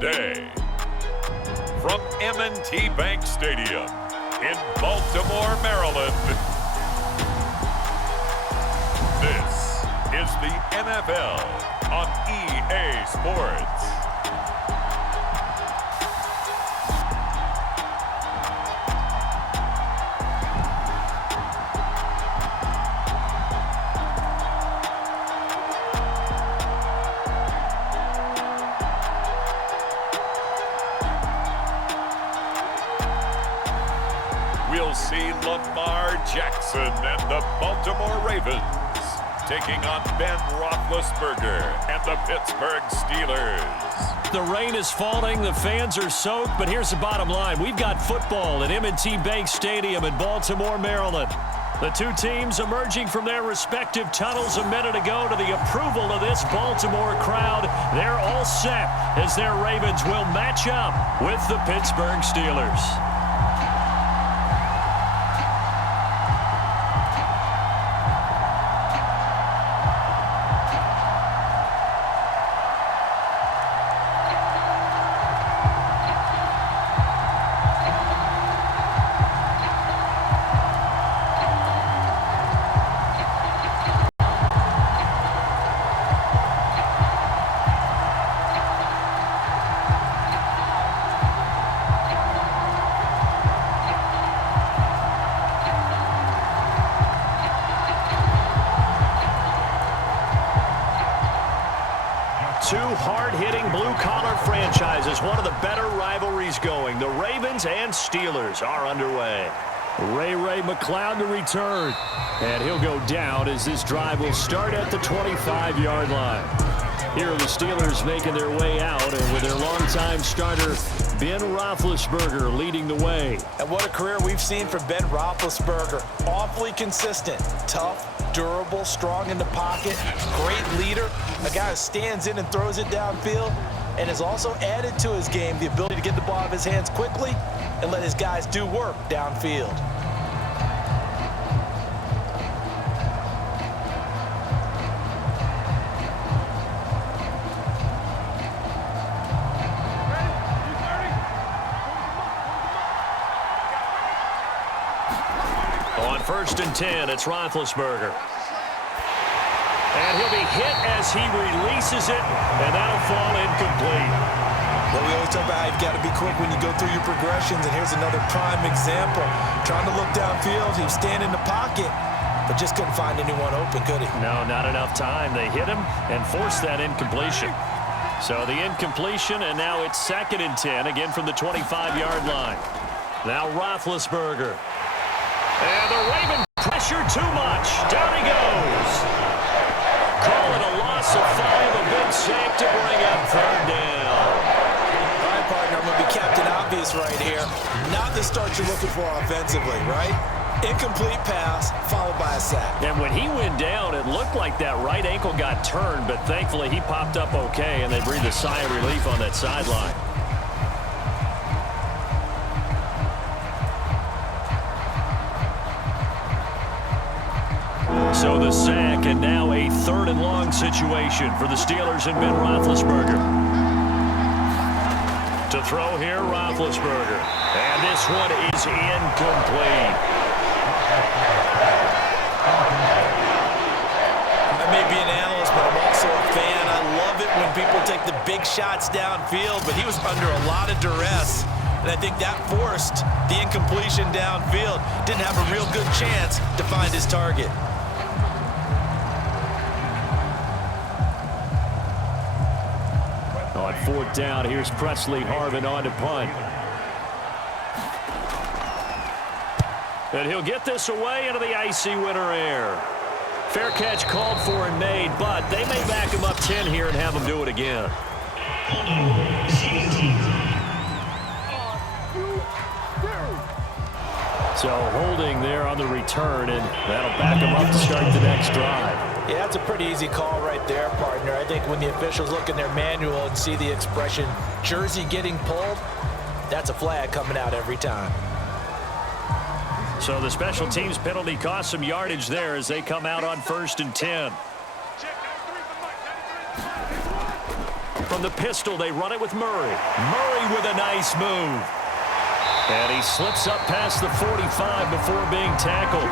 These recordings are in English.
today. From M&T Bank Stadium in Baltimore, Maryland, this is the NFL on EA Sports. We'll see Lamar Jackson and the Baltimore Ravens taking on Ben Roethlisberger and the Pittsburgh Steelers. The rain is falling, the fans are soaked, but here's the bottom line. We've got football at M&T Bank Stadium in Baltimore, Maryland. The two teams emerging from their respective tunnels a minute ago to the approval of this Baltimore crowd. They're all set as their Ravens will match up with the Pittsburgh Steelers. Two hard-hitting blue-collar franchises, one of the better rivalries going. The Ravens and Steelers are underway. Ray McCloud to return, and he'll go down as this drive will start at the 25-yard line. Here are the Steelers making their way out, and with their longtime starter, Ben Roethlisberger, leading the way. And what a career we've seen from Ben Roethlisberger. Awfully consistent, tough, durable, strong in the pocket, great leader, a guy who stands in and throws it downfield, and has also added to his game the ability to get the ball out of his hands quickly and let his guys do work downfield. On 1st and 10, it's Roethlisberger. And he'll be hit as he releases it, and that'll fall incomplete. Well, we always talk about how you've got to be quick when you go through your progressions, and here's another prime example. Trying to look downfield, he was standing in the pocket, but just couldn't find anyone open, could he? No, not enough time. They hit him and forced that incompletion. So the incompletion, and now it's 2nd and 10, again from the 25-yard line. Now Roethlisberger. And the Ravens pressure too much. Down he goes. Call it a loss of 5, a big sack to bring up 3rd down. All right, partner, I'm going to be Captain Obvious right here. Not the start you're looking for offensively, right? Incomplete pass, followed by a sack. And when he went down, it looked like that right ankle got turned, but thankfully he popped up okay, and they breathed a sigh of relief on that sideline. So the sack, and now a 3rd and long situation for the Steelers and Ben Roethlisberger. To throw here, Roethlisberger. And this one is incomplete. I may be an analyst, but I'm also a fan. I love it when people take the big shots downfield, but he was under a lot of duress. And I think that forced the incompletion downfield. Didn't have a real good chance to find his target. On 4th down, here's Presley Harvin on to punt. And he'll get this away into the icy winter air. Fair catch called for and made, but they may back him up 10 here and have him do it again. So holding there on the return, and that'll back him up to start the next drive. Yeah, that's a pretty easy call right there, partner. I think when the officials look in their manual and see the expression jersey getting pulled, that's a flag coming out every time. So the special teams penalty cost some yardage there as they come out on 1st and 10. From the pistol, they run it with Murray. Murray with a nice move. And he slips up past the 45 before being tackled.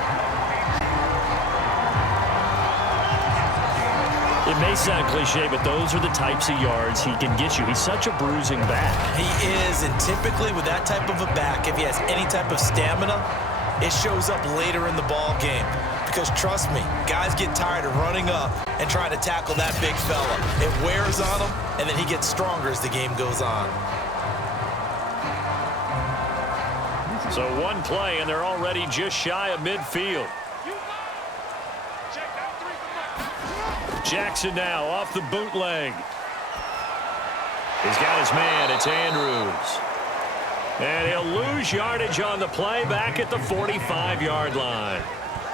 It may sound cliche, but those are the types of yards he can get you. He's such a bruising back. He is, and typically with that type of a back, if he has any type of stamina, it shows up later in the ball game. Because trust me, guys get tired of running up and trying to tackle that big fella. It wears on him, and then he gets stronger as the game goes on. So one play, and they're already just shy of midfield. Jackson now off the bootleg. He's got his man. It's Andrews. And he'll lose yardage on the play back at the 45-yard line.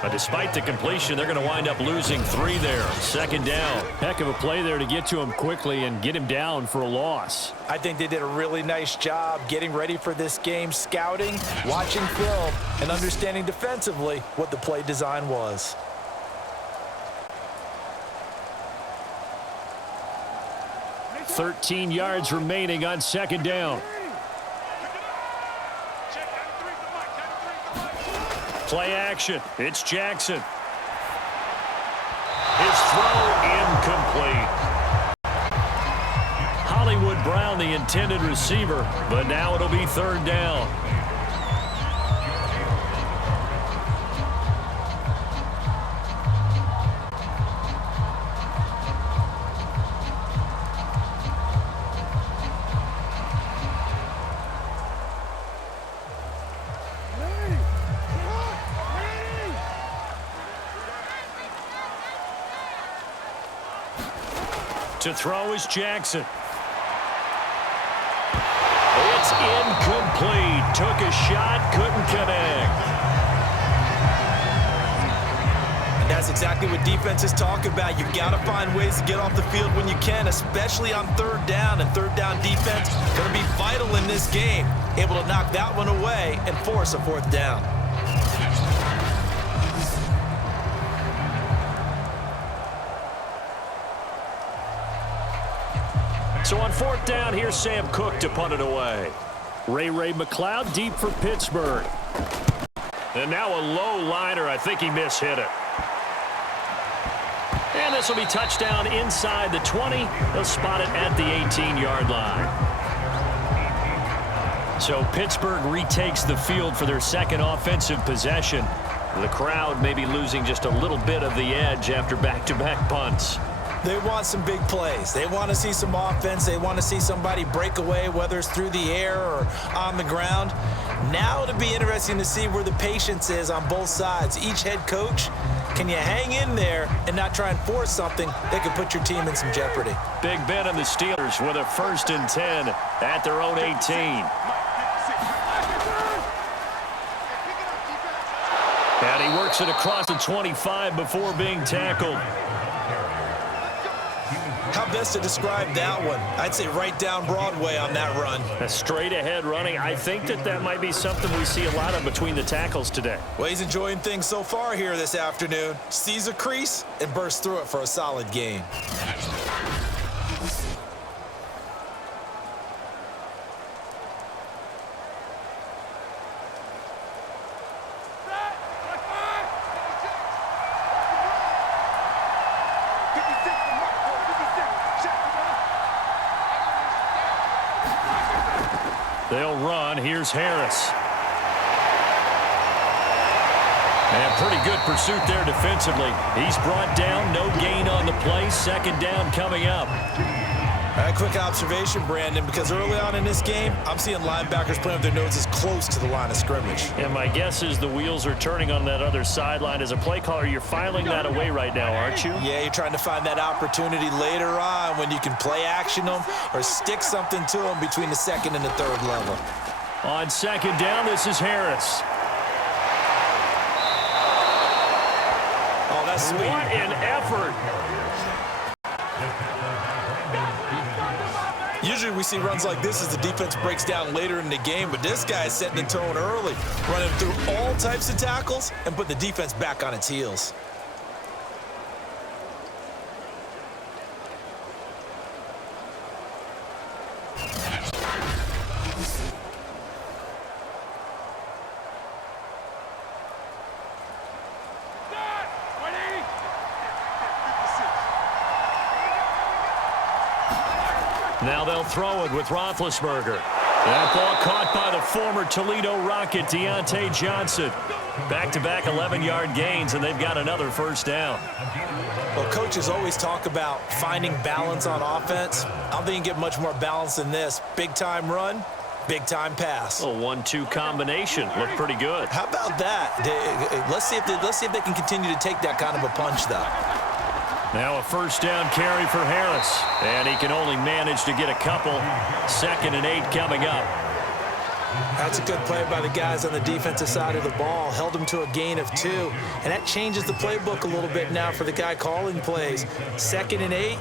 But despite the completion, they're going to wind up losing 3 there. Second down. Heck of a play there to get to him quickly and get him down for a loss. I think they did a really nice job getting ready for this game, scouting, watching film, and understanding defensively what the play design was. $13 yards remaining on second down. Play action. It's Jackson. His throw incomplete. Hollywood Brown, the intended receiver, but now it'll be third down. To throw is Jackson. It's incomplete. Took a shot, couldn't connect. And that's exactly what defenses talk about. You've got to find ways to get off the field when you can, especially on third down. And third down defense going to be vital in this game. Able to knock that one away and force a fourth down. So on fourth down, here's Sam Cook to punt it away. Ray McLeod deep for Pittsburgh. And now a low liner. I think he mishit it. And this will be touchdown inside the 20. They'll spot it at the 18-yard line. So Pittsburgh retakes the field for their second offensive possession. The crowd may be losing just a little bit of the edge after back-to-back punts. They want some big plays. They want to see some offense. They want to see somebody break away, whether it's through the air or on the ground. Now it'll be interesting to see where the patience is on both sides. Each head coach, can you hang in there and not try and force something that could put your team in some jeopardy? Big Ben and the Steelers with a 1st and 10 at their own 18. And he works it across the 25 before being tackled. How best to describe that one? I'd say right down Broadway on that run. A straight ahead running. I think that might be something we see a lot of between the tackles today. Well, he's enjoying things so far here this afternoon. Sees a crease and bursts through it for a solid game. They'll run. Here's Harris. And pretty good pursuit there defensively. He's brought down. No gain on the play. Second down coming up. A quick observation, Brandon, because early on in this game, I'm seeing linebackers playing with their noses close to the line of scrimmage. And my guess is the wheels are turning on that other sideline. As a play caller, you're filing that away right now, aren't you? Yeah, you're trying to find that opportunity later on when you can play action them or stick something to them between the second and the third level. On second down, this is Harris. Oh, that's sweet. What an effort. Usually we see runs like this as the defense breaks down later in the game, but this guy is setting the tone early, running through all types of tackles and put the defense back on its heels. Now they'll throw it with Roethlisberger. That ball caught by the former Toledo Rocket, Deontay Johnson. Back-to-back 11-yard gains, and they've got another first down. Well, coaches always talk about finding balance on offense. I don't think you get much more balance than this. Big-time run, big-time pass. A 1-2 combination. Looked pretty good. How about that? Let's see if they can continue to take that kind of a punch, though. Now a first down carry for Harris. And he can only manage to get a couple. 2nd and 8 coming up. That's a good play by the guys on the defensive side of the ball. Held him to a gain of 2. And that changes the playbook a little bit now for the guy calling plays. 2nd and 8.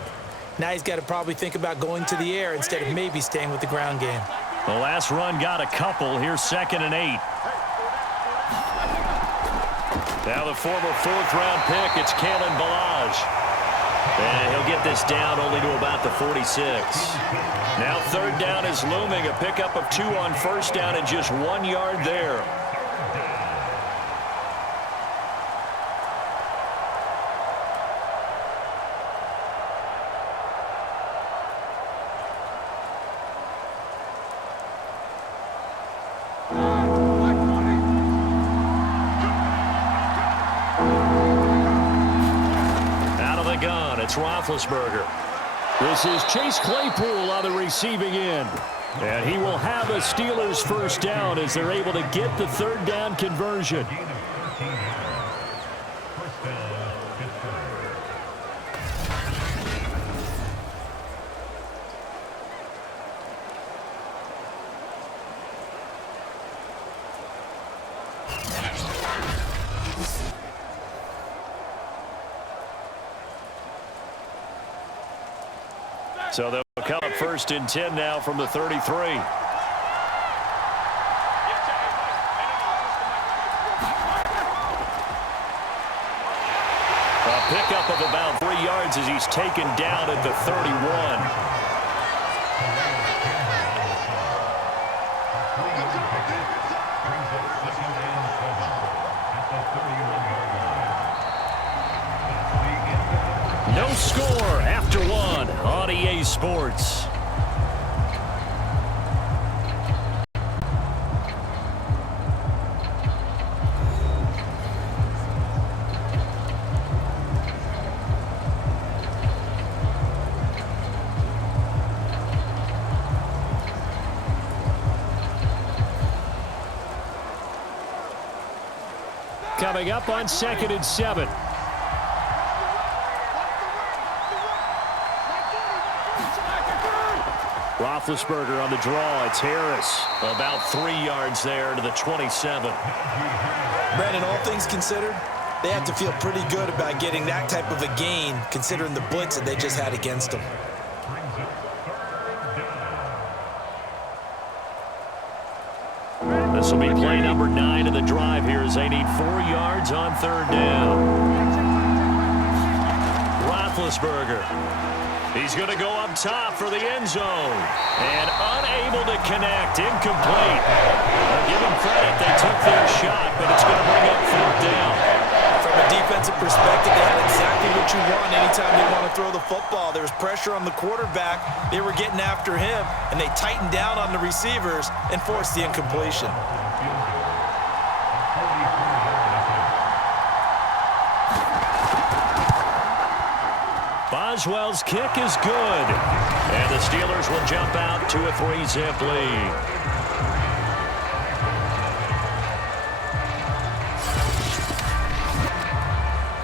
Now he's got to probably think about going to the air instead of maybe staying with the ground game. The last run got a couple. Here's 2nd and 8. Now the former 4th-round pick, it's Kalen Ballage. And he'll get this down only to about the 46. Now 3rd down is looming. A pickup of 2 on first down and just 1 yard there. It's Roethlisberger. This is Chase Claypool on the receiving end. And he will have a Steelers first down as they're able to get the 3rd down conversion. So they'll come up 1st and 10 now from the 33. A pickup of about 3 yards as he's taken down at the 31. No score after 1 on EA Sports. Coming up on 2nd and 7. Roethlisberger on the draw. It's Harris. About 3 yards there to the 27. Brandon, all things considered, they have to feel pretty good about getting that type of a gain considering the blitz that they just had against them. This will be play number 9 of the drive here as they need 4 yards on 3rd down. Roethlisberger. He's going to go up top for the end zone. And unable to connect. Incomplete. I'll give them credit. They took their shot, but it's going to bring up 4th down. From a defensive perspective, they had exactly what you want anytime they want to throw the football. There was pressure on the quarterback. They were getting after him, and they tightened down on the receivers and forced the incompletion. Boswell's kick is good. And the Steelers will jump out to a 3-zip lead.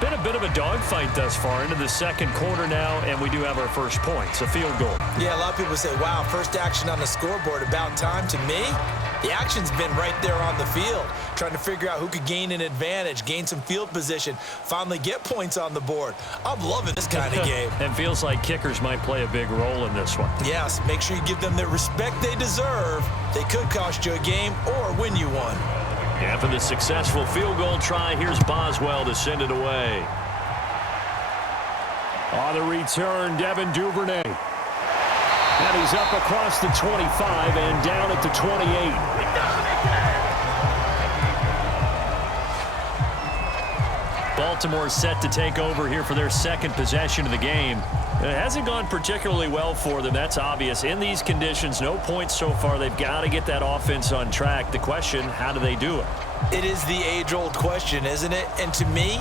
Been a bit of a dogfight thus far into the 2nd quarter now, and we do have our first points, a field goal. Yeah, a lot of people say, wow, first action on the scoreboard, about time. To me, the action's been right there on the field, trying to figure out who could gain an advantage, gain some field position, finally get points on the board. I'm loving this kind of game. And feels like kickers might play a big role in this one. Yes, make sure you give them the respect they deserve. They could cost you a game or win you one. After the successful field goal try, here's Boswell to send it away. On the return, Devin Duvernay. And he's up across the 25 and down at the 28. Baltimore set to take over here for their second possession of the game. It hasn't gone particularly well for them. That's obvious. In these conditions, no points so far. They've got to get that offense on track. The question, how do they do it? It is the age-old question, isn't it? And to me,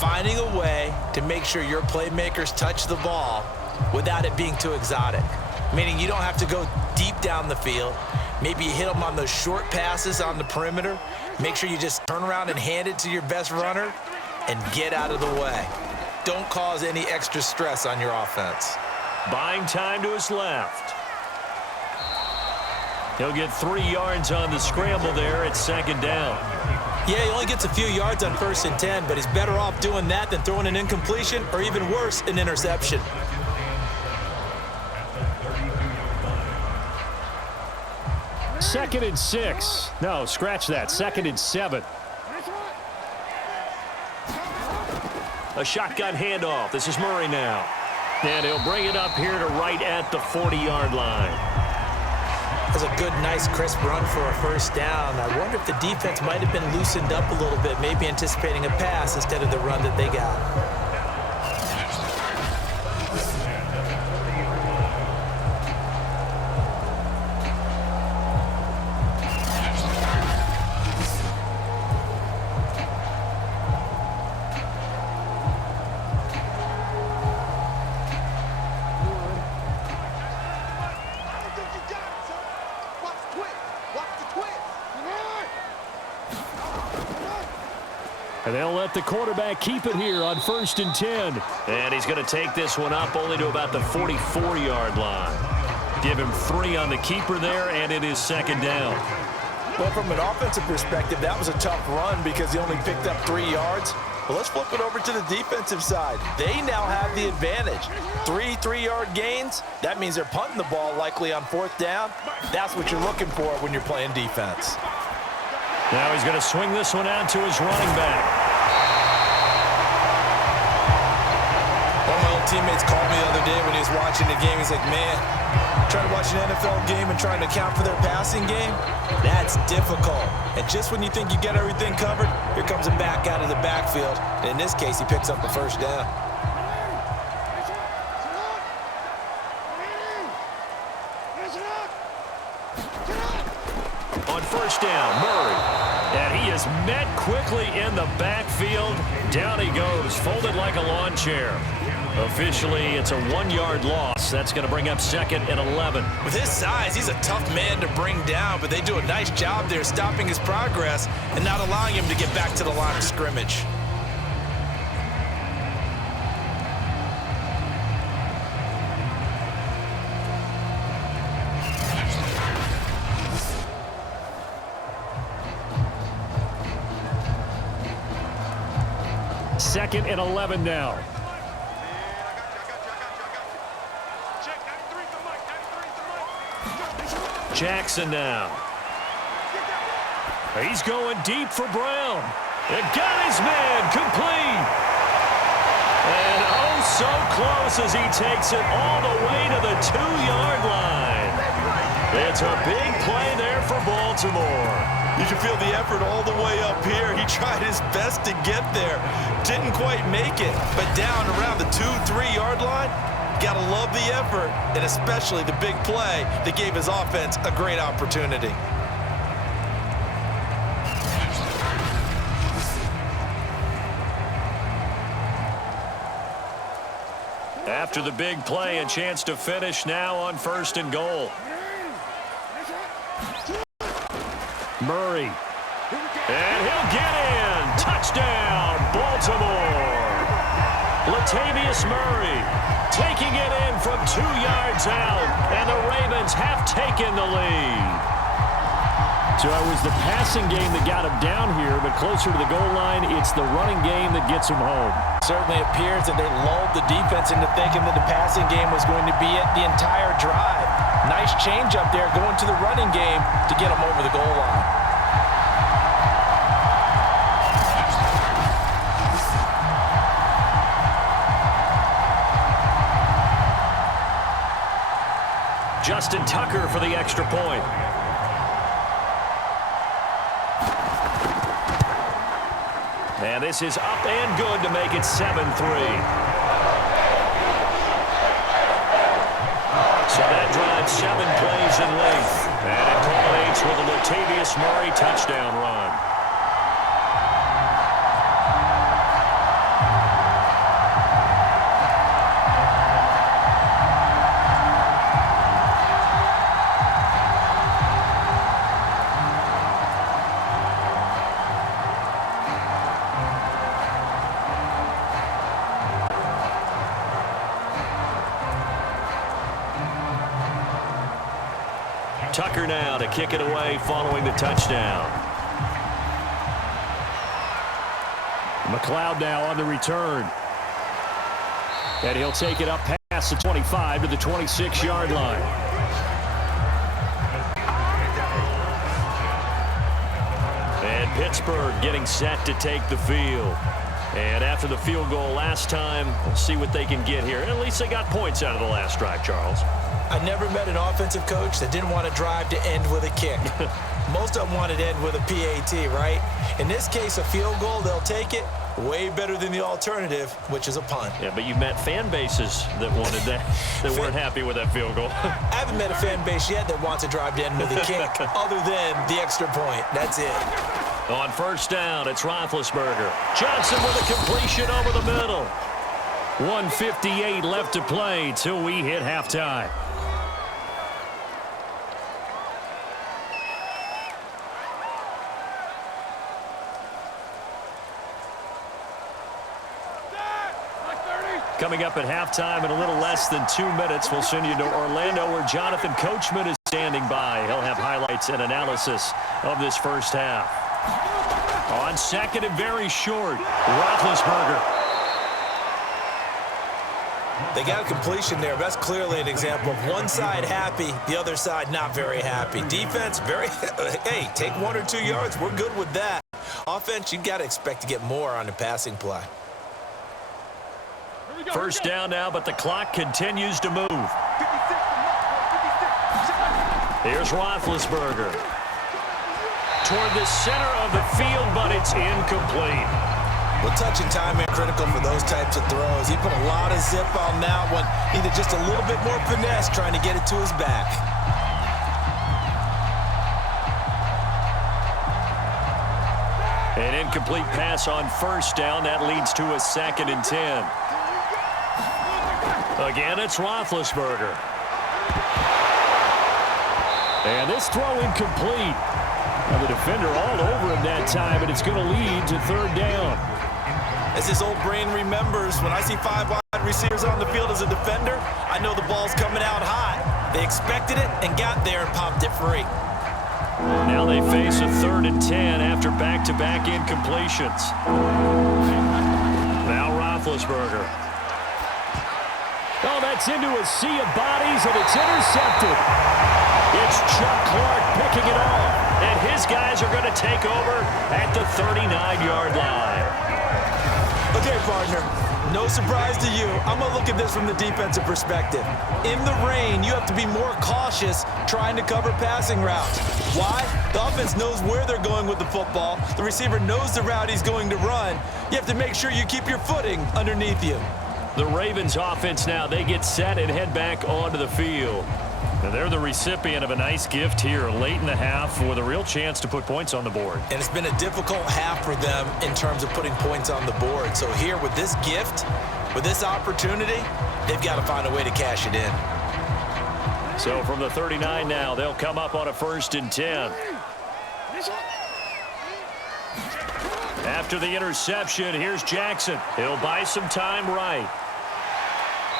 finding a way to make sure your playmakers touch the ball without it being too exotic. Meaning you don't have to go deep down the field. Maybe you hit them on those short passes on the perimeter. Make sure you just turn around and hand it to your best runner and get out of the way. Don't cause any extra stress on your offense. Buying time to his left. He'll get 3 yards on the scramble there at second down. Yeah, he only gets a few yards on 1st and 10, but he's better off doing that than throwing an incompletion or even worse, an interception. Second and 6. No, scratch that. Second and 7. A shotgun handoff. This is Murray now. And he'll bring it up here to right at the 40-yard line. That's a good, nice, crisp run for a first down. I wonder if the defense might have been loosened up a little bit, maybe anticipating a pass instead of the run that they got. And they'll let the quarterback keep it here on 1st and 10. And he's going to take this one up only to about the 44-yard line. Give him 3 on the keeper there, and it is second down. Well, from an offensive perspective, that was a tough run because he only picked up 3 yards. But let's flip it over to the defensive side. They now have the advantage. 3 3-yard gains. That means they're punting the ball likely on 4th down. That's what you're looking for when you're playing defense. Now he's going to swing this one out to his running back. One of my old teammates called me the other day when he was watching the game. He's like, man, trying to watch an NFL game and trying to account for their passing game, that's difficult. And just when you think you get everything covered, here comes a back out of the backfield. And in this case, he picks up the first down. On 1st down, Murray. And he is met quickly in the backfield. Down he goes, folded like a lawn chair. Officially, it's a 1-yard loss. That's going to bring up 2nd and 11. With his size, he's a tough man to bring down, but they do a nice job there stopping his progress and not allowing him to get back to the line of scrimmage. Second and 11 now. Jackson now. He's going deep for Brown. It got his man complete. And oh, so close as he takes it all the way to the 2-yard line. It's a big play there for Baltimore. You can feel the effort all the way up here. He tried his best to get there. Didn't quite make it, but down around the 2-3-yard line, gotta love the effort, and especially the big play that gave his offense a great opportunity. After the big play, a chance to finish now on 1st and goal. Murray. And he'll get in. Touchdown, Baltimore. Latavius Murray taking it in from 2 yards out, and the Ravens have taken the lead. So it was the passing game that got him down here, but closer to the goal line, it's the running game that gets him home. Certainly appears that they lulled the defense into thinking that the passing game was going to be it the entire drive. Nice change up there going to the running game to get him over the goal line. Justin Tucker for the extra point. And this is up and good to make it 7-3. So that drives 7 plays in length. And it culminates with a Latavius Murray touchdown run. Tucker now to kick it away following the touchdown. McLeod now on the return. And he'll take it up past the 25 to the 26-yard line. And Pittsburgh getting set to take the field. And after the field goal last time, we'll see what they can get here. At least they got points out of the last drive, Charles. I never met an offensive coach that didn't want to drive to end with a kick. Most of them wanted to end with a PAT, right? In this case, a field goal, they'll take it. Way better than the alternative, which is a punt. Yeah, but you've met fan bases that wanted that, that weren't happy with that field goal. I haven't met a fan base yet that wants to drive to end with a kick, other than the extra point. That's it. On first down, it's Roethlisberger. Johnson with a completion over the middle. 1:58 left to play till we hit halftime. Coming up at halftime in a little less than 2 minutes, we'll send you to Orlando where Jonathan Coachman is standing by. He'll have highlights and analysis of this first half. On second and very short, Roethlisberger. They got a completion there. That's clearly an example of one side happy, the other side not very happy. Defense, very, hey, take 1 or 2 yards. We're good with that. Offense, you got to expect to get more on the passing play. First down now, but the clock continues to move. Here's Roethlisberger. Toward the center of the field, but it's incomplete. Well, touch and time are critical for those types of throws. He put a lot of zip on that one. Needed just a little bit more finesse trying to get it to his back. An incomplete pass on first down. That leads to a 2nd and 10. Again, it's Roethlisberger. And this throw incomplete. Now the defender all over him that time, and it's going to lead to 3rd down. As his old brain remembers, when I see 5 wide receivers on the field as a defender, I know the ball's coming out hot. They expected it and got there and popped it free. Now they face a 3rd and 10 after back-to-back incompletions. Now Roethlisberger. Oh, that's into a sea of bodies, and it's intercepted. It's Chuck Clark picking it off, and his guys are going to take over at the 39-yard line. Okay, partner, no surprise to you. I'm going to look at this from the defensive perspective. In the rain, you have to be more cautious trying to cover passing routes. Why? The offense knows where they're going with the football. The receiver knows the route he's going to run. You have to make sure you keep your footing underneath you. The Ravens offense now, they get set and head back onto the field. Now they're the recipient of a nice gift here late in the half with a real chance to put points on the board. And it's been a difficult half for them in terms of putting points on the board. So here with this gift, with this opportunity, they've got to find a way to cash it in. So from the 39 now, they'll come up on a 1st and 10. After the interception, here's Jackson. He'll buy some time right.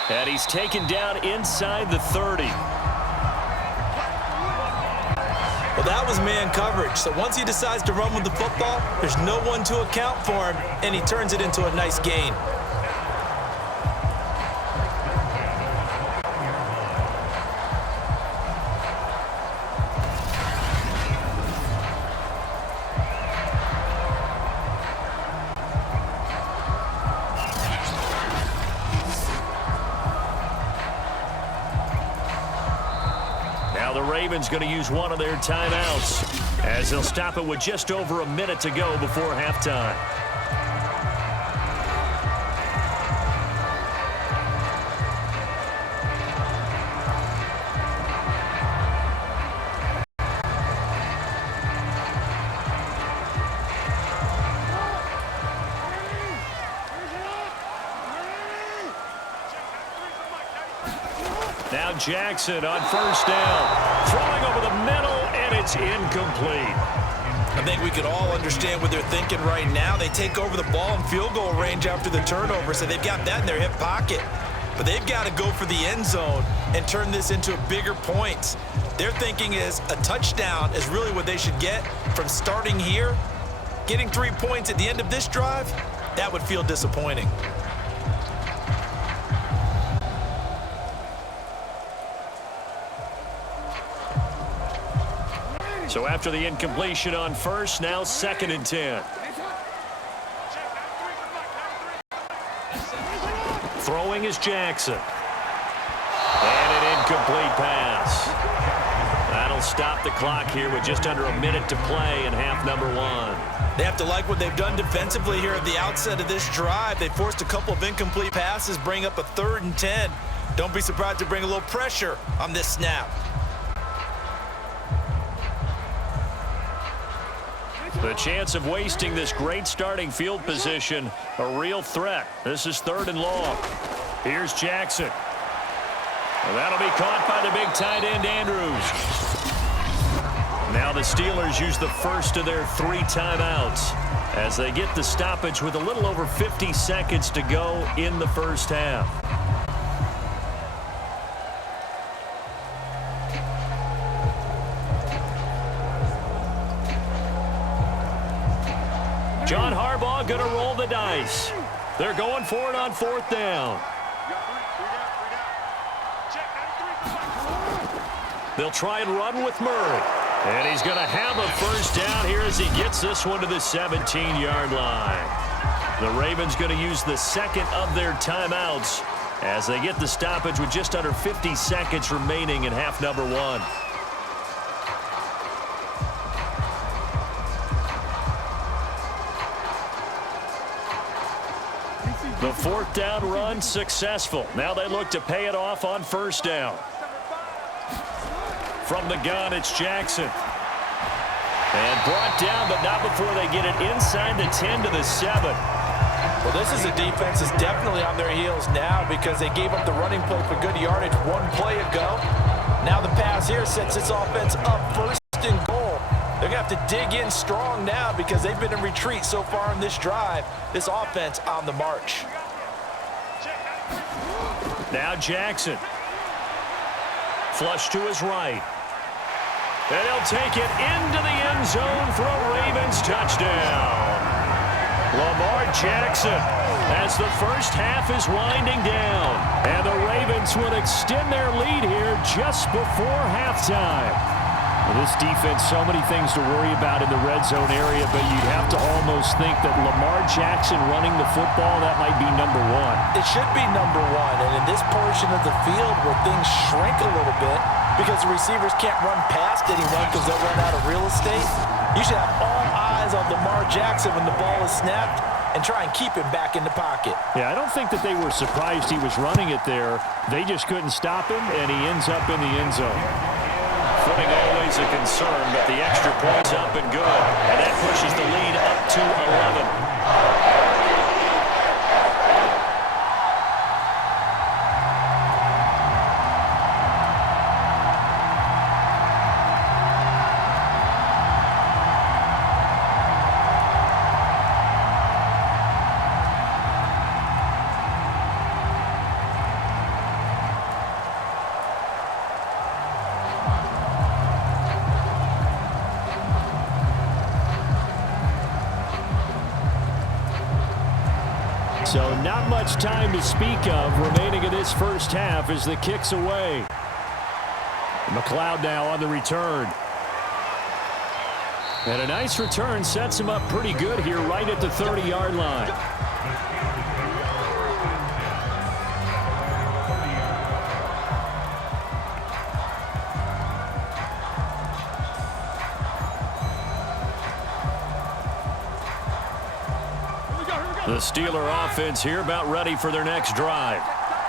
And he's taken down inside the 30. Well, that was man coverage. So once he decides to run with the football, there's no one to account for him, and he turns it into a nice gain. Ravens going to use one of their timeouts as they'll stop it with just over a minute to go before halftime. Now Jackson on first down. Throwing over the middle, and it's incomplete. I think we could all understand what they're thinking right now. They take over the ball in field goal range after the turnover, so they've got that in their hip pocket. But they've got to go for the end zone and turn this into a bigger point. Their thinking is a touchdown is really what they should get from starting here. Getting 3 points at the end of this drive, that would feel disappointing. So after the incompletion on first, now 2nd and 10. Throwing is Jackson. And an incomplete pass. That'll stop the clock here with just under a minute to play in half number 1. They have to like what they've done defensively here at the outset of this drive. They forced a couple of incomplete passes, bring up a 3rd and 10. Don't be surprised to bring a little pressure on this snap. The chance of wasting this great starting field position, a real threat. This is 3rd and long. Here's Jackson. And that'll be caught by the big tight end, Andrews. Now the Steelers use the first of their 3 timeouts as they get the stoppage with a little over 50 seconds to go in the first half. John Harbaugh going to roll the dice. They're going for it on 4th down. They'll try and run with Murray. And he's going to have a first down here as he gets this one to the 17-yard line. The Ravens going to use the 2nd of their timeouts as they get the stoppage with just under 50 seconds remaining in half number 1. The 4th down run successful. Now they look to pay it off on first down. From the gun, it's Jackson. And brought down, but not before they get it inside the 10 to the 7. Well, this is a defense that's definitely on their heels now because they gave up the running play for good yardage 1 play ago. Now the pass here sets this offense up 1st and goal. They're going to have to dig in strong now because they've been in retreat so far in this drive. This offense on the march. Now Jackson. Flush to his right. And he'll take it into the end zone for a Ravens touchdown. Lamar Jackson as the first half is winding down. And the Ravens will extend their lead here just before halftime. Well, this defense, so many things to worry about in the red zone area, but you'd have to almost think that Lamar Jackson running the football, that might be number 1. It should be number 1, and in this portion of the field where things shrink a little bit because the receivers can't run past anyone because they'll run out of real estate, you should have all eyes on Lamar Jackson when the ball is snapped and try and keep him back in the pocket. Yeah, I don't think that they were surprised he was running it there. They just couldn't stop him, and he ends up in the end zone. Footing always a concern, but the extra point's up and good. And that pushes the lead up to 11. So not much time to speak of remaining in this first half as the kick's away. McLeod now on the return. And a nice return sets him up pretty good here right at the 30-yard line. The Steeler offense here about ready for their next drive,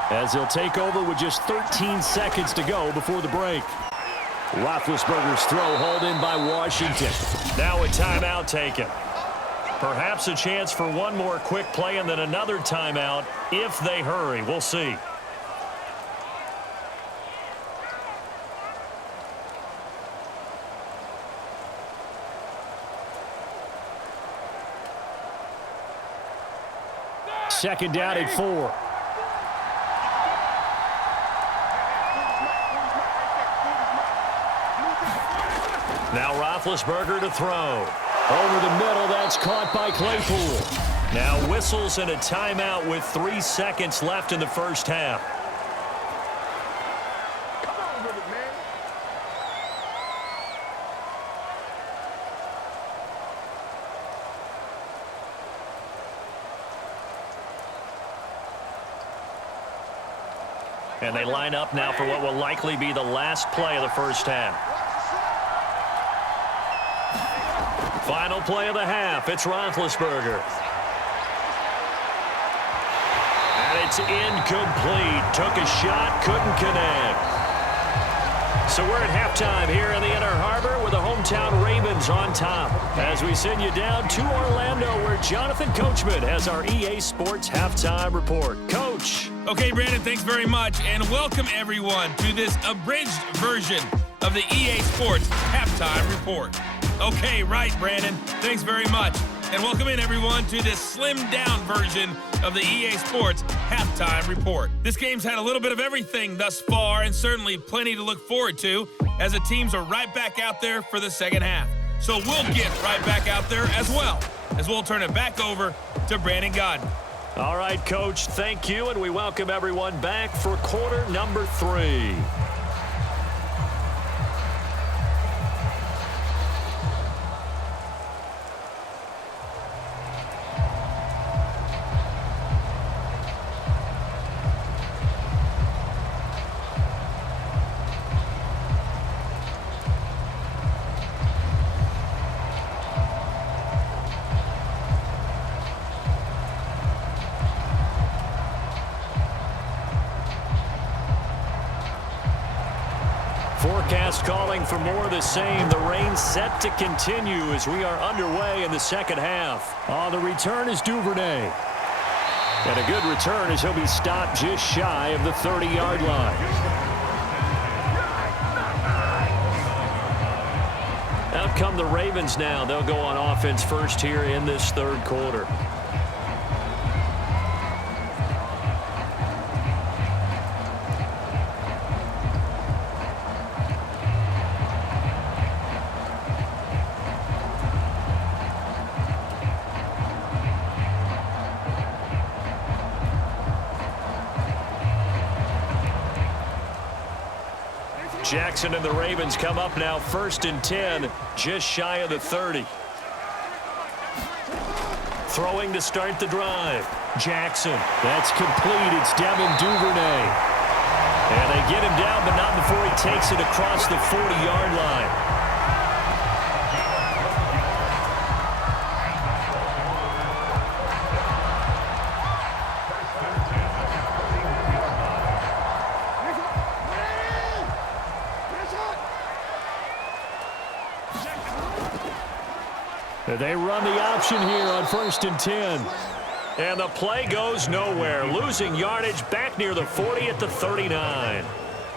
as they'll take over with just 13 seconds to go before the break. Roethlisberger's throw hauled in by Washington. Now a timeout taken. Perhaps a chance for one more quick play and then another timeout if they hurry. We'll see. second down and 4. Now Roethlisberger to throw. Over the middle, that's caught by Claypool. Now whistles and a timeout with 3 seconds left in the first half. Come on with it, man. And they line up now for what will likely be the last play of the first half. Final play of the half. It's Roethlisberger. And it's incomplete. Took a shot, couldn't connect. So we're at halftime here in the Inner Harbor with the hometown Ravens on top. As we send you down to Orlando where Jonathan Coachman has our EA Sports Halftime Report. Coach. Okay, Brandon, thanks very much. And welcome, everyone, to this abridged version of the EA Sports Halftime Report. Okay, right, Brandon. Thanks very much. And welcome in, everyone, to this slimmed-down version of the EA Sports Halftime Report. This game's had a little bit of everything thus far, and certainly plenty to look forward to, as the teams are right back out there for the second half. So we'll get right back out there as well, as we'll turn it back over to Brandon Godden. All right, Coach, thank you, and we welcome everyone back for quarter number 3. Forecast calling for more of the same. The rain set to continue as we are underway in the second half. On the return is Duvernay. And a good return as he'll be stopped just shy of the 30-yard line. Out come the Ravens now. They'll go on offense first here in this third quarter. Jackson and the Ravens come up now first and 10, just shy of the 30. Throwing to start the drive. Jackson. That's complete. It's Devin Duvernay. And they get him down, but not before he takes it across the 40-yard line. They run the option here on first and 10. And the play goes nowhere. Losing yardage back near the 40 at the 39.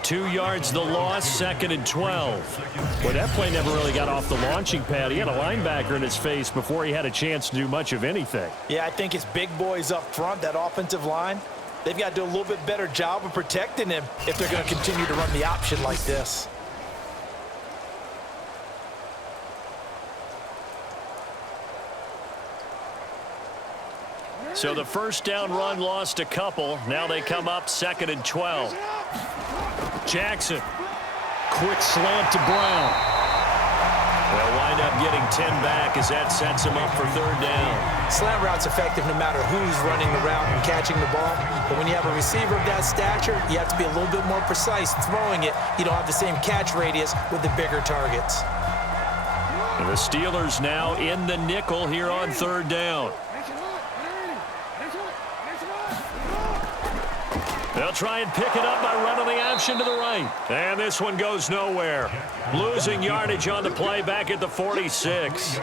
2 yards the loss, second and 12. Well, that play never really got off the launching pad. He had a linebacker in his face before he had a chance to do much of anything. Yeah, I think it's big boys up front, that offensive line. They've got to do a little bit better job of protecting him if they're going to continue to run the option like this. So the first down run lost a couple. Now they come up second and 12. Jackson. Quick slant to Brown. They'll wind up getting 10 back as that sets him up for third down. Slant route's effective no matter who's running the route and catching the ball. But when you have a receiver of that stature, you have to be a little bit more precise throwing it. You don't have the same catch radius with the bigger targets. And the Steelers now in the nickel here on third down. They'll try and pick it up by running the option to the right. And this one goes nowhere. Losing yardage on the play back at the 46.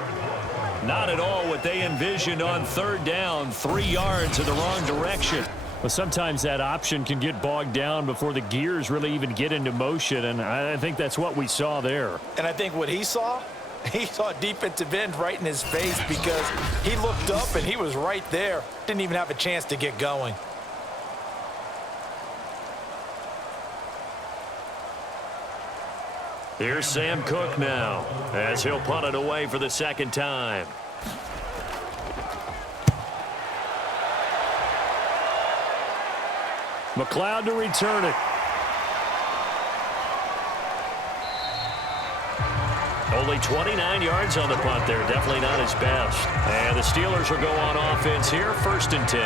Not at all what they envisioned on third down. 3 yards in the wrong direction. Well, sometimes that option can get bogged down before the gears really even get into motion, and I think that's what we saw there. And I think what he saw He saw a defensive end right in his face because he looked up and he was right there. Didn't even have a chance to get going. Here's Sam Cook now, as he'll punt it away for the second time. McLeod to return it. Only 29 yards on the punt there. Definitely not his best. And the Steelers will go on offense here, 1st and 10.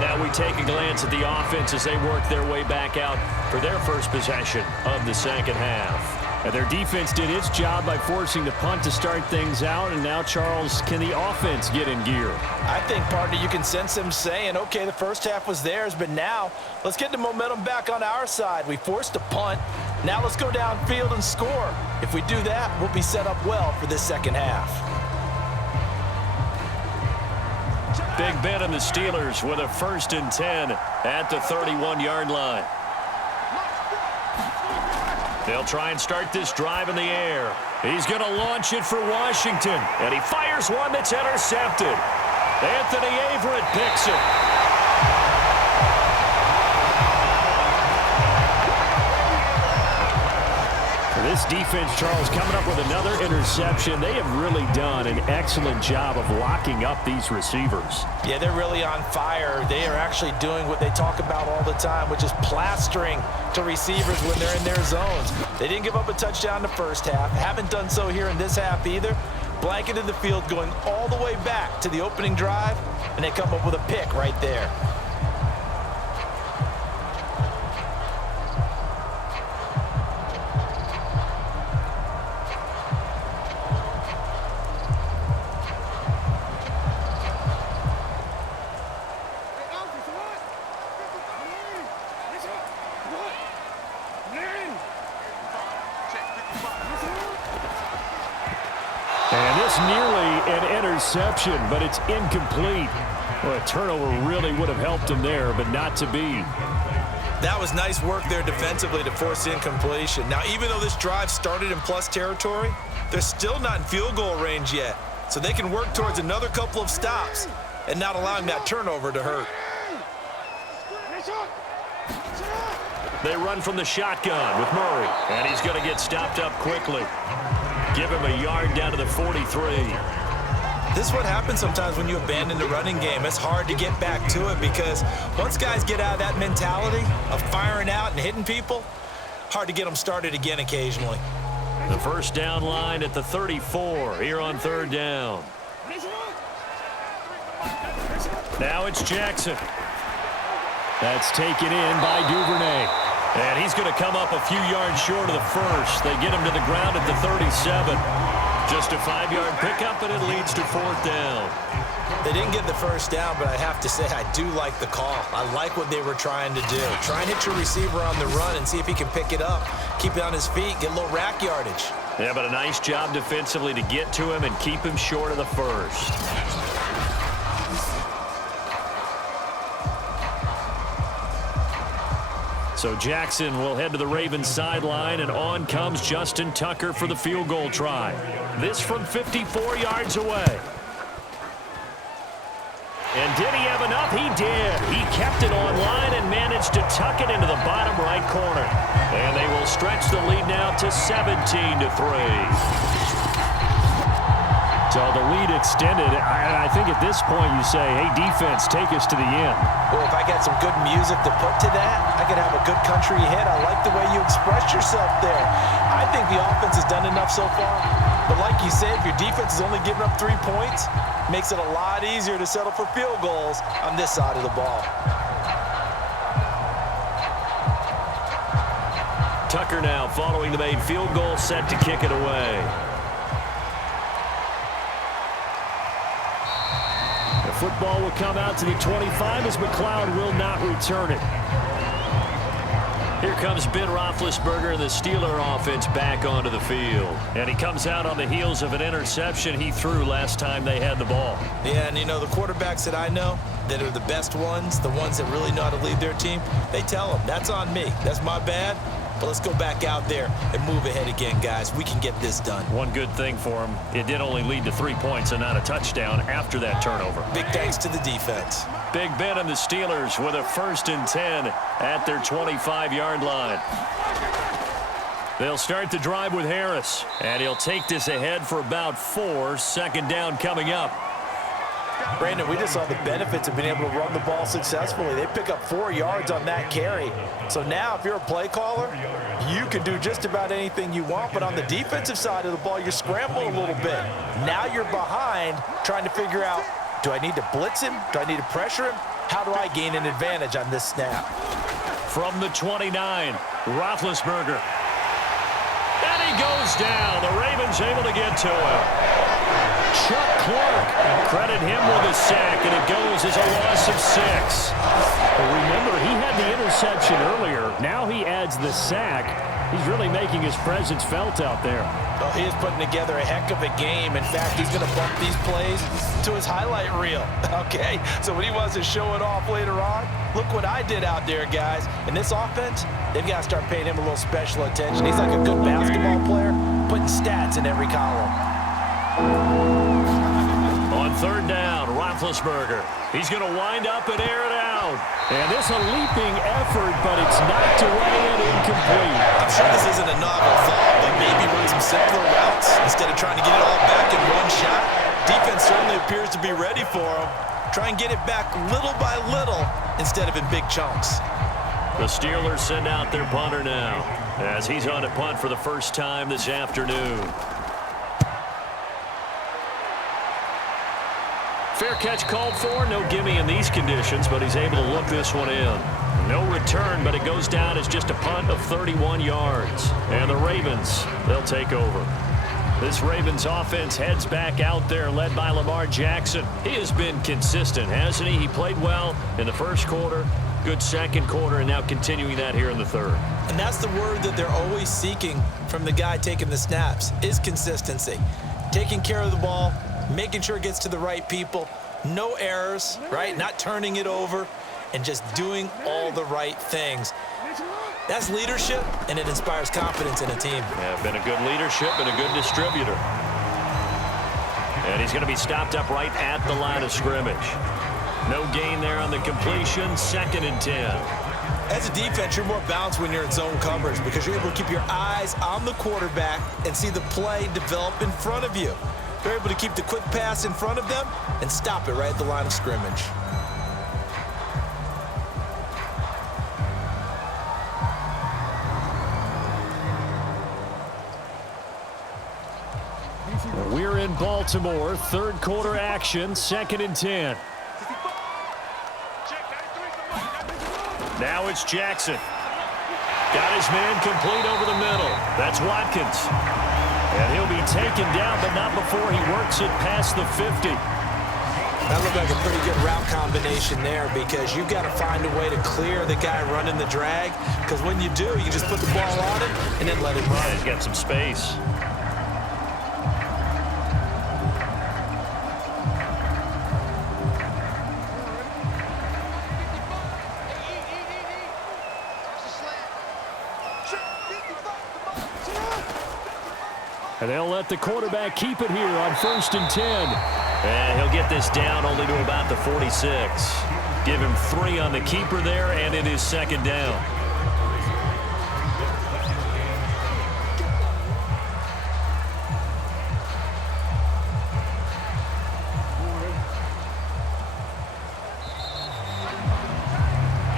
Now we take a glance at the offense as they work their way back out for their first possession of the second half. And their defense did its job by forcing the punt to start things out. And now, Charles, can the offense get in gear? I think, partner, you can sense them saying, okay, the first half was theirs, but now let's get the momentum back on our side. We forced a punt. Now let's go downfield and score. If we do that, we'll be set up well for this second half. Big Ben and the Steelers with a 1st and 10 at the 31-yard line. They'll try and start this drive in the air. He's going to launch it for Washington, and he fires one that's intercepted. Anthony Averett picks it. This defense, Charles, coming up with another interception. They have really done an excellent job of locking up these receivers. Yeah, they're really on fire. They are actually doing what they talk about all the time, which is plastering to receivers when they're in their zones. They didn't give up a touchdown the first half. Haven't done so here in this half either. Blanketed the field going all the way back to the opening drive, and they come up with a pick right there. And this nearly an interception, but it's incomplete. Well, a turnover really would have helped him there, but not to be. That was nice work there defensively to force incompletion. Now, even though this drive started in plus territory, they're still not in field goal range yet. So they can work towards another couple of stops and not allowing that turnover to hurt. They run from the shotgun with Murray, and he's going to get stopped up quickly. Give him a yard down to the 43. This is what happens sometimes when you abandon the running game. It's hard to get back to it because once guys get out of that mentality of firing out and hitting people, hard to get them started again occasionally. The first down line at the 34 here on 3rd down. Now it's Jackson. That's taken in by Duvernay. And he's going to come up a few yards short of the first. They get him to the ground at the 37. Just a 5-yard pickup, and it leads to 4th down. They didn't get the first down, but I have to say I do like the call. I like what they were trying to do. Try and hit your receiver on the run and see if he can pick it up. Keep it on his feet, get a little rack yardage. Yeah, but a nice job defensively to get to him and keep him short of the first. So Jackson will head to the Ravens sideline, and on comes Justin Tucker for the field goal try. This from 54 yards away. And did he have enough? He did. He kept it on line and managed to tuck it into the bottom right corner. And they will stretch the lead now to 17-3. So the lead extended. I think at this point you say, hey, defense, take us to the end. Well, if I got some good music to put to that, I could have a good country hit. I like the way you expressed yourself there. I think the offense has done enough so far. But like you said, if your defense is only giving up 3 points, makes it a lot easier to settle for field goals on this side of the ball. Tucker now following the made field goal, set to kick it away. Football will come out to the 25 as McLeod will not return it. Here comes Ben Roethlisberger and the Steeler offense back onto the field. And he comes out on the heels of an interception he threw last time they had the ball. Yeah, and you know, the quarterbacks that I know that are the best ones, the ones that really know how to lead their team, they tell them, that's on me. That's my bad. But let's go back out there and move ahead again, guys. We can get this done. One good thing for him, it did only lead to 3 points and not a touchdown after that turnover. Big thanks to the defense. Big Ben and the Steelers with a 1st and 10 at their 25-yard line. They'll start the drive with Harris, and he'll take this ahead for about 4. 2nd down coming up. Brandon, we just saw the benefits of being able to run the ball successfully. They pick up 4 yards on that carry. So now if you're a play caller, you can do just about anything you want. But on the defensive side of the ball, you're scrambling a little bit. Now you're behind trying to figure out, do I need to blitz him? Do I need to pressure him? How do I gain an advantage on this snap? From the 29, Roethlisberger. And he goes down. The Ravens able to get to him. Chuck Clark, credit him with a sack, and it goes as a loss of 6. Well, remember, he had the interception earlier. Now he adds the sack. He's really making his presence felt out there. Well, he is putting together a heck of a game. In fact, he's going to bump these plays to his highlight reel. Okay, so when he wants to show it off later on, look what I did out there, guys. In this offense, they've got to start paying him a little special attention. He's like a good basketball player, putting stats in every column. On 3rd down, Roethlisberger. He's going to wind up and air it out. And this a leaping effort, but it's knocked away and incomplete. I'm sure this isn't a novel thought, but maybe run some simpler routes instead of trying to get it all back in one shot. Defense certainly appears to be ready for him. Try and get it back little by little instead of in big chunks. The Steelers send out their punter now as he's on to punt for the first time this afternoon. Fair catch called for. No gimme in these conditions, but he's able to look this one in. No return, but it goes down as just a punt of 31 yards. And the Ravens, they'll take over. This Ravens offense heads back out there, led by Lamar Jackson. He has been consistent, hasn't he? He played well in the 1st quarter, good 2nd quarter, and now continuing that here in the 3rd. And that's the word that they're always seeking from the guy taking the snaps, is consistency. Taking care of the ball, making sure it gets to the right people, no errors, right? Not turning it over, and just doing all the right things. That's leadership, and it inspires confidence in a team. Yeah, been a good leadership and a good distributor. And he's going to be stopped up right at the line of scrimmage. No gain there on the completion, 2nd and 10. As a defense, you're more balanced when you're in zone coverage because you're able to keep your eyes on the quarterback and see the play develop in front of you. They're able to keep the quick pass in front of them and stop it right at the line of scrimmage. We're in Baltimore, 3rd quarter action, 2nd and 10. Now it's Jackson. Got his man complete over the middle. That's Watkins. And he'll be taken down, but not before he works it past the 50. That looked like a pretty good route combination there because you've got to find a way to clear the guy running the drag because when you do, you just put the ball on him and then let him run. Yeah, he's got some space. And they'll let the quarterback keep it here on 1st and 10. And he'll get this down only to about the 46. Give him 3 on the keeper there, and it is 2nd down.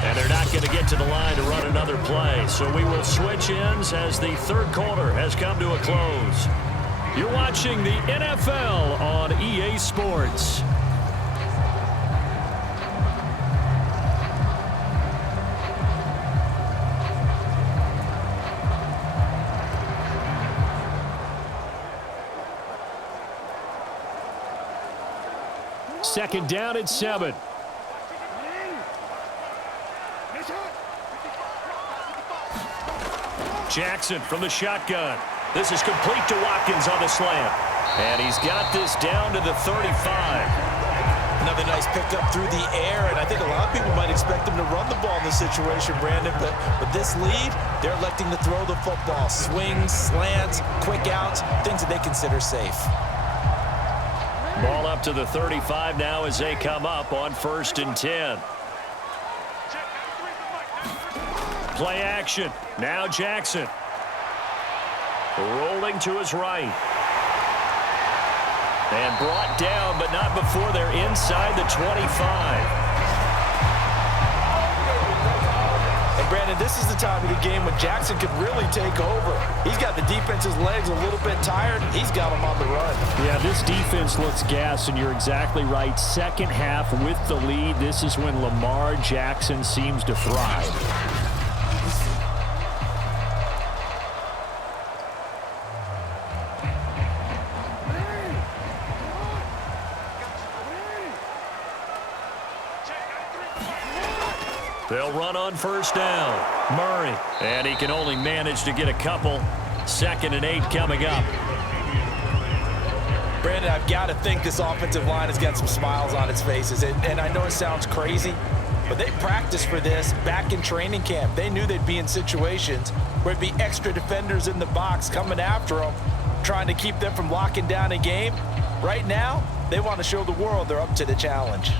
And they're not going to get to the line to run another play. So we will switch ends as the 3rd quarter has come to a close. You're watching the NFL on EA Sports. Second down at 7. Jackson from the shotgun. This is complete to Watkins on the slant. And he's got this down to the 35. Another nice pickup through the air, and I think a lot of people might expect them to run the ball in this situation, Brandon, but with this lead, they're electing to throw the football. Swings, slants, quick outs, things that they consider safe. Ball up to the 35 now as they come up on 1st and 10. Play action. Now Jackson. Rolling to his right. And brought down, but not before they're inside the 25. And Brandon, this is the time of the game when Jackson could really take over. He's got the defense's legs a little bit tired. He's got them on the run. Yeah, this defense looks gassed, and you're exactly right. Second half with the lead, this is when Lamar Jackson seems to thrive. They'll run on 1st down. Murray. And he can only manage to get a couple. 2nd and 8 coming up. Brandon, I've got to think this offensive line has got some smiles on its faces. And I know it sounds crazy, but they practiced for this back in training camp. They knew they'd be in situations where it'd be extra defenders in the box coming after them, trying to keep them from locking down a game. Right now, they want to show the world they're up to the challenge.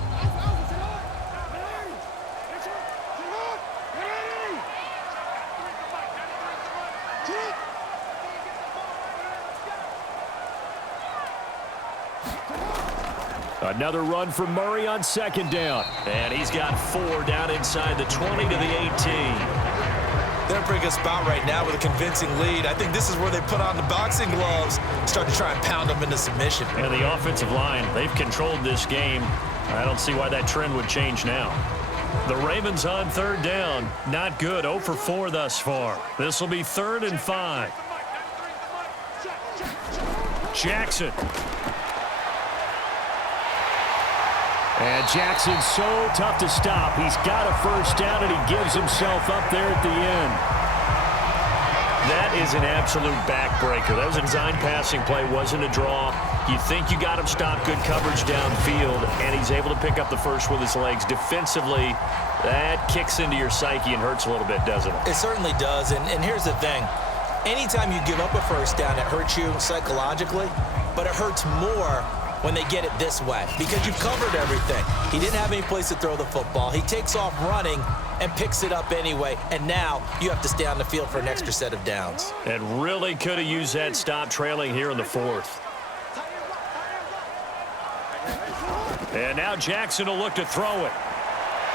Another run from Murray on 2nd down. And he's got 4 down inside the 20 to the 18. They're in a pretty good spot right now with a convincing lead. I think this is where they put on the boxing gloves, start to try and pound them into submission. And the offensive line, they've controlled this game. I don't see why that trend would change now. The Ravens on 3rd down. Not good. 0 for 4 thus far. This will be 3rd and 5. Jackson. And Jackson's so tough to stop. He's got a 1st down, and he gives himself up there at the end. That is an absolute backbreaker. That was a design passing play, wasn't a draw. You think you got him stopped, good coverage downfield, and he's able to pick up the first with his legs. Defensively, that kicks into your psyche and hurts a little bit, doesn't it? It certainly does, and here's the thing. Anytime you give up a 1st down, it hurts you psychologically, but it hurts more when they get it this way, because you've covered everything. He didn't have any place to throw the football. He takes off running and picks it up anyway, and now you have to stay on the field for an extra set of downs. And really could have used that stop trailing here in the 4th. And now Jackson will look to throw it.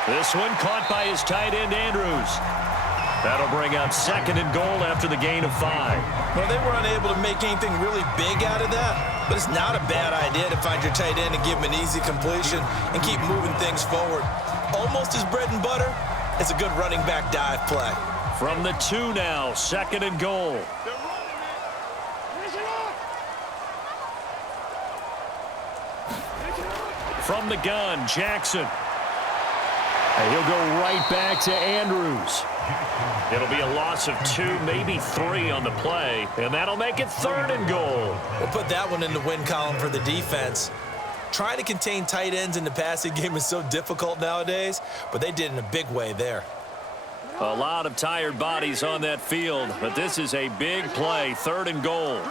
This one caught by his tight end, Andrews. That'll bring up 2nd and goal after the gain of 5. Well, they were unable to make anything really big out of that, but it's not a bad idea to find your tight end and give him an easy completion and keep moving things forward. Almost his bread and butter is a good running back dive play. From the 2 now, 2nd and goal. From the gun, Jackson. And he'll go right back to Andrews. It'll be a loss of 2, maybe 3 on the play, and that'll make it 3rd and goal. We'll put that one in the win column for the defense. Trying to contain tight ends in the passing game is so difficult nowadays, but they did in a big way there. A lot of tired bodies on that field, but this is a big play, 3rd and goal.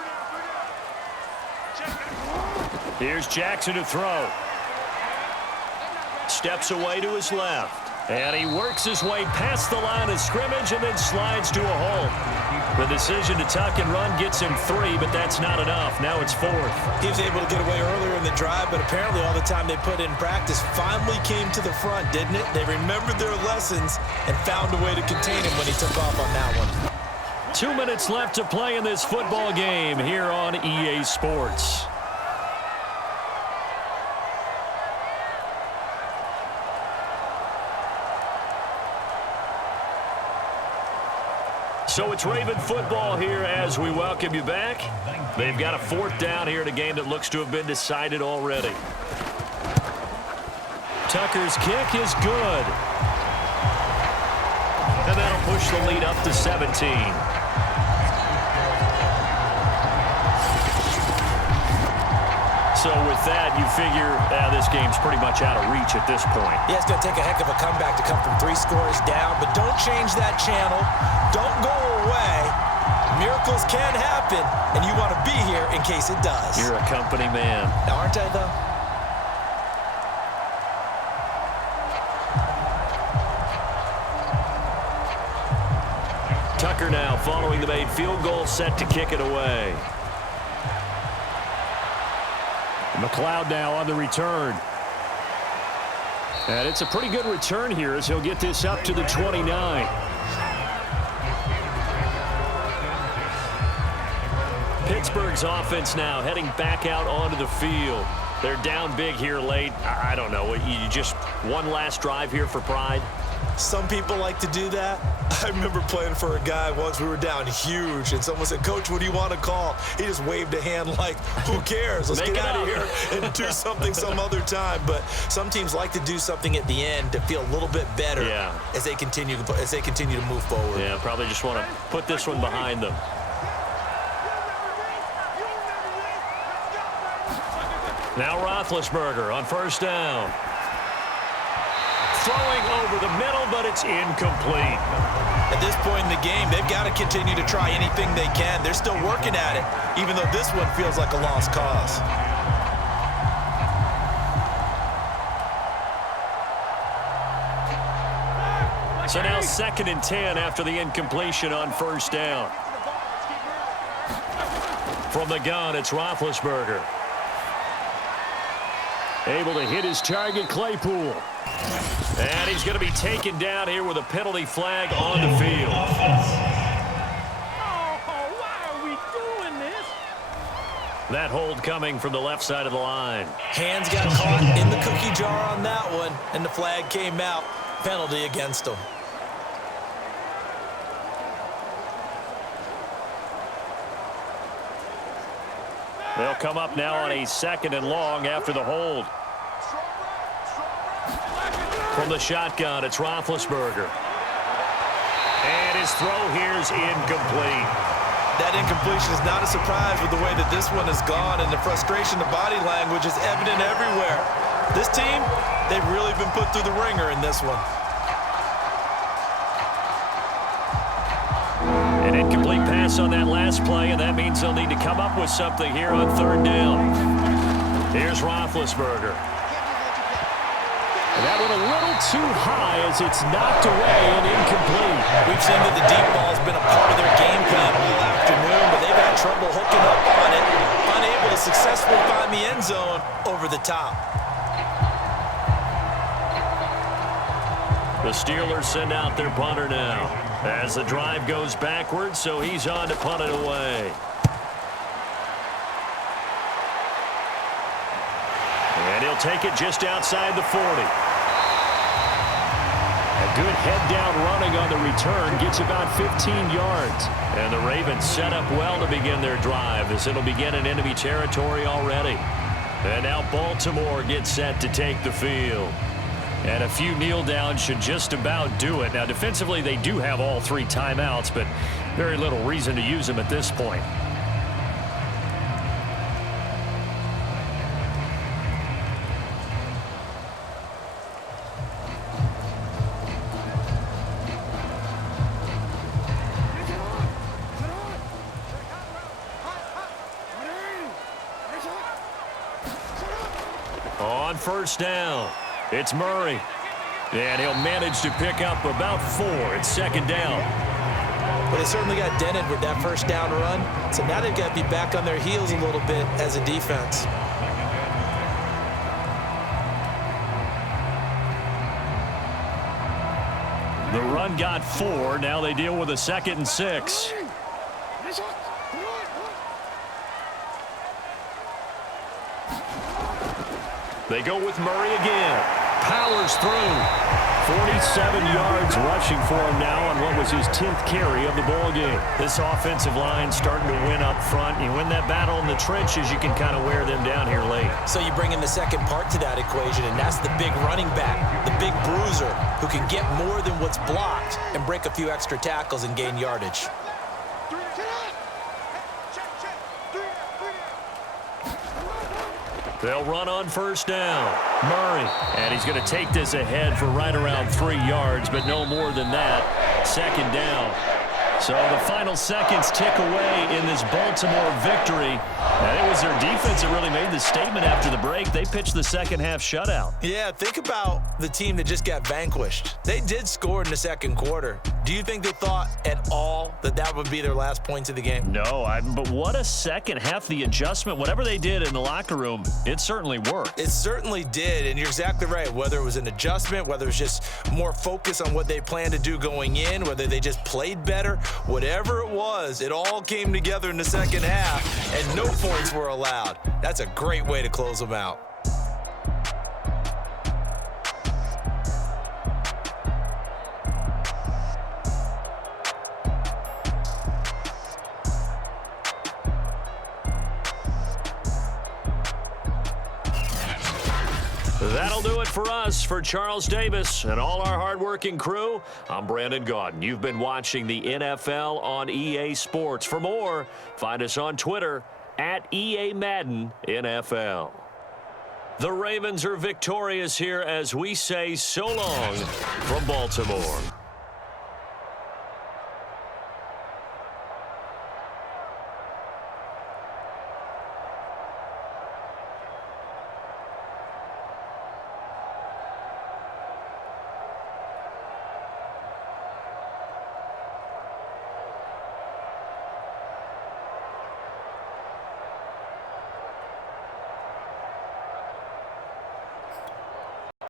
Here's Jackson to throw. Steps away to his left. And he works his way past the line of scrimmage and then slides to a halt. The decision to tuck and run gets him 3, but that's not enough. Now it's 4th. He was able to get away earlier in the drive, but apparently all the time they put in practice finally came to the front, didn't it? They remembered their lessons and found a way to contain him when he took off on that one. 2 minutes left to play in this football game here on EA Sports. So it's Raven football here as we welcome you back. They've got a 4th down here in a game that looks to have been decided already. Tucker's kick is good. And that'll push the lead up to 17. so with that, you figure this game's pretty much out of reach at this point. Yeah, it's going to take a heck of a comeback to come from 3 scores down, but don't change that channel. Don't go away. Miracles can happen, and you want to be here in case it does. You're a company man. Now, aren't I, though? Tucker now following the made field goal, set to kick it away. McLeod now on the return. And it's a pretty good return here as he'll get this up to the 29. Pittsburgh's offense now heading back out onto the field. They're down big here late. I don't know. You just one last drive here for pride? Some people like to do that. I remember playing for a guy once. We were down huge, and someone said, "Coach, what do you want to call?" He just waved a hand like, who cares? Let's get out of here and do something some other time. But some teams like to do something at the end to feel a little bit better as they continue to move forward. Yeah, probably just want to put this one behind them. Now Roethlisberger on first down. Throwing over the middle, but it's incomplete. At this point in the game, they've got to continue to try anything they can. They're still working at it, even though this one feels like a lost cause. So now 2nd and 10 after the incompletion on first down. From the gun, it's Roethlisberger. Able to hit his target, Claypool. And he's going to be taken down here with a penalty flag on the field. Why are we doing this? That hold coming from the left side of the line. Hands got caught in the cookie jar on that one, and the flag came out. Penalty against him. They'll come up now on a 2nd and long after the hold. From the shotgun, it's Roethlisberger. And his throw here's incomplete. That incompletion is not a surprise with the way that this one has gone, and the frustration, the body language is evident everywhere. This team, they've really been put through the ringer in this one. An incomplete pass on that last play, and that means they'll need to come up with something here on 3rd down. Here's Roethlisberger. That one a little too high as it's knocked away and incomplete. We've seen that the deep ball has been a part of their game plan all afternoon, but they've had trouble hooking up on it, unable to successfully find the end zone over the top. The Steelers send out their punter now as the drive goes backwards, so he's on to punt it away. And he'll take it just outside the 40. A good head-down running on the return gets about 15 yards. And the Ravens set up well to begin their drive as it'll begin in enemy territory already. And now Baltimore gets set to take the field. And a few kneel downs should just about do it. Now, defensively, they do have all 3 timeouts, but very little reason to use them at this point. On first down, it's Murray. And he'll manage to pick up about 4 at 2nd down. But they certainly got dented with that first down run. So now they've got to be back on their heels a little bit as a defense. The run got 4. Now they deal with a 2nd and 6. They go with Murray again. Powers through. 47 yards rushing for him now on what was his 10th carry of the ball game. This offensive line starting to win up front. You win that battle in the trenches, you can kind of wear them down here late. So you bring in the second part to that equation, and that's the big running back, the big bruiser, who can get more than what's blocked and break a few extra tackles and gain yardage. They'll run on first down. Murray. And he's going to take this ahead for right around 3 yards, but no more than that. Second down. So the final seconds tick away in this Baltimore victory. And it was their defense that really made the statement after the break. They pitched the second half shutout. Yeah, think about the team that just got vanquished. They did score in the second quarter. Do you think they thought at all that that would be their last points of the game? No, but what a second half. The adjustment, whatever they did in the locker room, it certainly worked. It certainly did, and you're exactly right. Whether it was an adjustment, whether it was just more focus on what they planned to do going in, whether they just played better, whatever it was, it all came together in the second half, and no points were allowed. That's a great way to close them out. That'll do it for us. For Charles Davis and all our hardworking crew, I'm Brandon Gaudin. You've been watching the NFL on EA Sports. For more, find us on Twitter at EA Madden NFL. The Ravens are victorious here as we say so long from Baltimore.